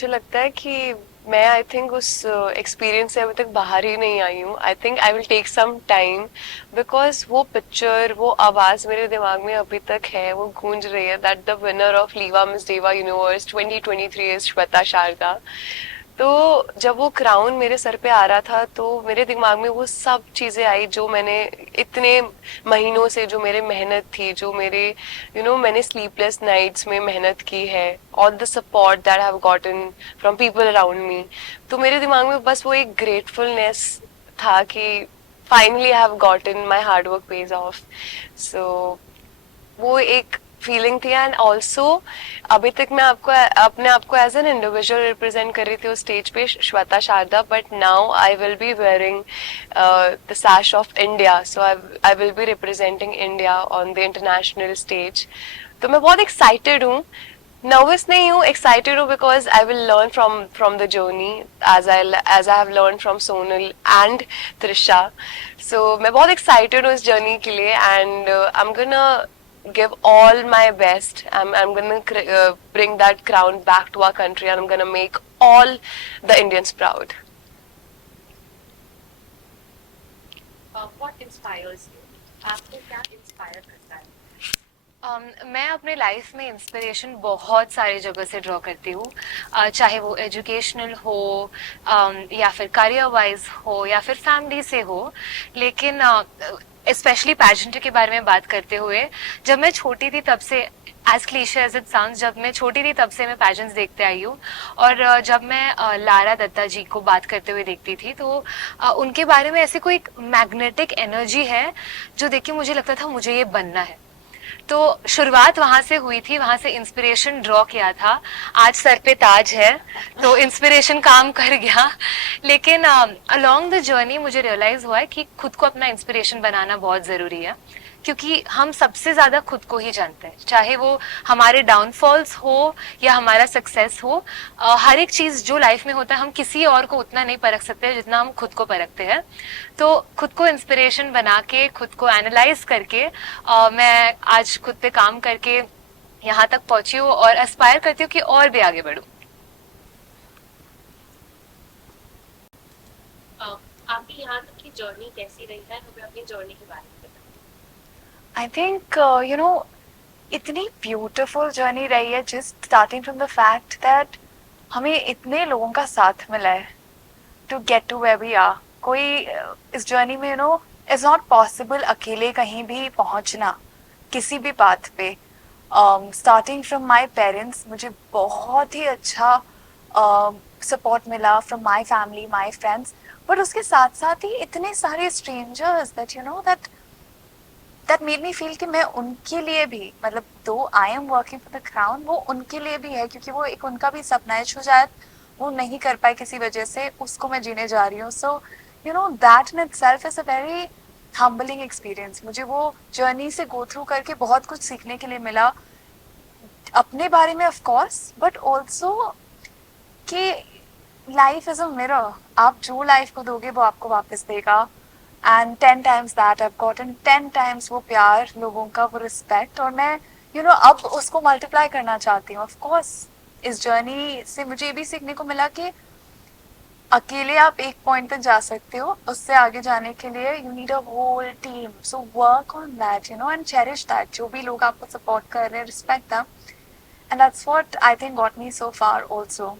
मुझे लगता है कि मैं आई थिंक उस एक्सपीरियंस से अभी तक बाहर ही नहीं आई हूँ. I think I will take some time because वो पिक्चर, वो आवाज मेरे दिमाग में अभी तक है, वो गूंज रही है that the winner of लीवा miss देवा यूनिवर्स 2023 इज श्वेता शारदा. तो जब वो क्राउन मेरे सर पे आ रहा था तो मेरे दिमाग में वो सब चीजें आई जो मैंने इतने महीनों से, जो मेरे मेहनत थी, जो मेरे मैंने स्लीपलेस नाइट्स में मेहनत की है, all the support that I have gotten from people around me. तो मेरे दिमाग में बस वो एक ग्रेटफुलनेस था कि finally I have gotten my hard work paid off. So वो एक फीलिंग थी. एंड ऑल्सो अभी तक मैं आपको अपने आप को एज एन इंडिविजुअल रिप्रेजेंट कर रही थी उस स्टेज पे, Shweta Sharda, but now I will be wearing the sash of India. So I will be representing India on the international stage. तो मैं बहुत एक्साइटेड हूँ, नर्वस नहीं हूँ, एक्साइटेड हूँ because I will learn from the journey as I have learn from Sonal and Trisha. So मैं बहुत excited हूँ इस जर्नी के लिए. And I am gonna give all my best. I'm gonna bring that crown back to our country, and I'm gonna make all the Indians proud. What inspires you? आपको क्या inspire करता है? मैं अपने लाइफ में inspiration बहुत सारी जगह से ड्रॉ करती हूँ, चाहे वो एजुकेशनल हो, या फिर करियर वाइज हो, या फिर फैमिली से हो. लेकिन स्पेशली पैजेंट के बारे में बात करते हुए, जब मैं छोटी थी तब से, as cliche as it sounds, जब मैं छोटी थी तब से मैं पैजेंट्स देखते आई हूँ. और जब मैं लारा दत्ता जी को बात करते हुए देखती थी तो उनके बारे में ऐसी कोई मैग्नेटिक एनर्जी है जो देख के मुझे लगता था मुझे ये बनना है. तो शुरुआत वहां से हुई थी, वहां से इंस्पिरेशन ड्रॉ किया था. आज सर पे ताज है तो इंस्पिरेशन काम कर गया. लेकिन अलोंग द जर्नी मुझे रियलाइज हुआ है कि खुद को अपना इंस्पिरेशन बनाना बहुत जरूरी है, क्योंकि हम सबसे ज्यादा खुद को ही जानते हैं. चाहे वो हमारे डाउनफॉल्स हो या हमारा सक्सेस हो, हर एक चीज जो लाइफ में होता है हम किसी और को उतना नहीं परख सकते जितना हम खुद को परखते हैं. तो खुद को इंस्पिरेशन बना के, खुद को एनालाइज करके, मैं आज खुद पे काम करके यहाँ तक पहुंची हूँ और एस्पायर करती हूँ कि और भी आगे बढ़ूं. आपकी यहाँ तक की जर्नी कैसी रही है? हमें अपनी जर्नी के बारे में बताएं. आई थिंक इतनी ब्यूटिफुल जर्नी रही है, just starting from the fact that हमें इतने लोगों का साथ मिला है to get to where we are. कोई इस जर्नी में इज नॉट पॉसिबल अकेले कहीं भी पहुंचना किसी भी पाथ पे. स्टार्टिंग फ्रॉम माई पेरेंट्स, मुझे बहुत ही अच्छा सपोर्ट मिला from my family, my friends. But उसके साथ साथ ही इतने सारे strangers that that made me feel कि मैं उनके लिए भी, मतलब दो I am working for the crown, वो उनके लिए भी है, क्योंकि वो एक उनका भी सपना है जो शायद वो नहीं कर पाए किसी वजह से, उसको मैं जीने जा रही हूँ. So that in itself is a very humbling experience. मुझे वो जर्नी से गो थ्रू करके बहुत कुछ सीखने के लिए मिला अपने बारे में, ऑफ कोर्स, बट ऑल्सो कि लाइफ इज अ मिरर. आप जो लाइफ को दोगे वो आपको वापस देगा. And 10 times that I've gotten 10 times वो प्यार लोगों का, वो रिस्पेक्ट. और मैं अब उसको मल्टीप्लाई करना चाहती हूँ. ऑफ कोर्स इस जर्नी से मुझे ये भी सीखने को मिला कि अकेले आप एक पॉइंट तक जा सकते हो, उससे आगे जाने के लिए you need a whole team. So work on that and cherish that. जो भी लोग आपको सपोर्ट कर रहे हैं, respect them. And that's what I think got me so far also.